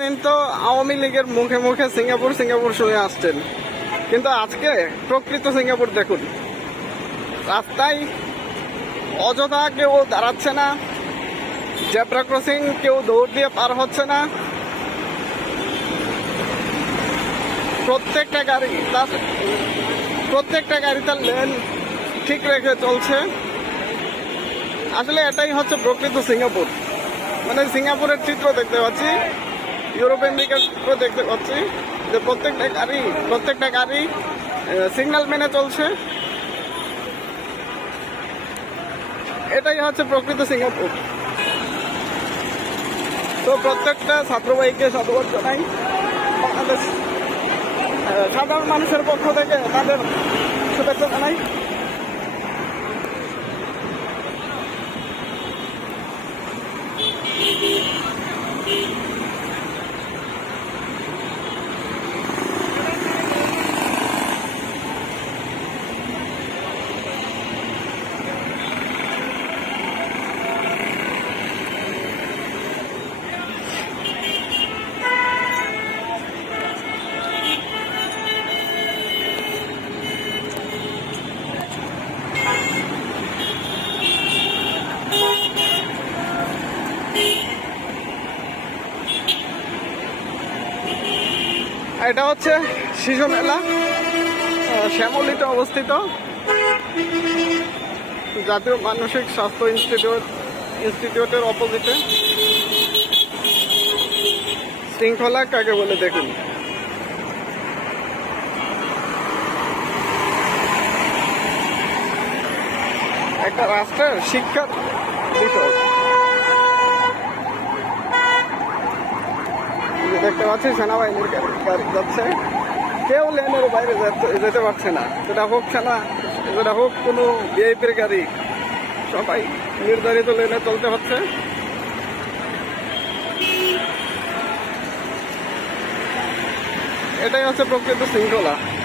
সারাদিন তো আওয়ামী লীগের মুখে মুখে সিঙ্গাপুর সিঙ্গাপুর শুনে আসছেন। কিন্তু আজকে প্রকৃত সিঙ্গাপুর দেখুন। রাস্তায় অযথা কেউ দাঁড়াচ্ছে না, জেব্রা ক্রসিং, কেউ দৌড় দিয়ে পার হচ্ছে না। প্রত্যেকটা গাড়ি তার, প্রত্যেকটা গাড়ি তার লেন ঠিক রেখে চলছে। আসলে এটাই হচ্ছে প্রকৃত সিঙ্গাপুর। মানে সিঙ্গাপুরের চিত্র দেখতে পাচ্ছি। ইউরোপিয়ান দিকের দেখতে পাচ্ছি যে প্রত্যেকটা গাড়ি প্রত্যেকটা গাড়ি সিগন্যাল মেনে চলছে। এটাই হচ্ছে প্রকৃত সিঙ্গাপুর। তো প্রত্যেকটা ছাত্রবাহীকে সাধুবাদ জানাই। বাংলাদেশ সাধারণ মানুষের পক্ষ থেকে তাদের শুভেচ্ছা জানাই। এটা হচ্ছে শিশু মেলা শ্যামলিতে অবস্থিত। জাতীয় মানসিক স্বাস্থ্য ইনস্টিটিউট, ইনস্টিটিউটের অপোজিটে। শৃঙ্খলা কাকে বলে দেখুন। একটা রাষ্ট্রের শিক্ষার বিষয় এই যে দেখতে পাচ্ছি সেনাবাহিনীর গাড়ি যাচ্ছে। কেউ লেনের বাইরে যেতে- পারছে না। সেটা হোক সেনা, যেটা হোক কোনো ভিআইপির গাড়ি। সবাই নির্ধারিত লেনে চলতে হচ্ছে। এটাই হচ্ছে প্রকৃত শৃঙ্খলা।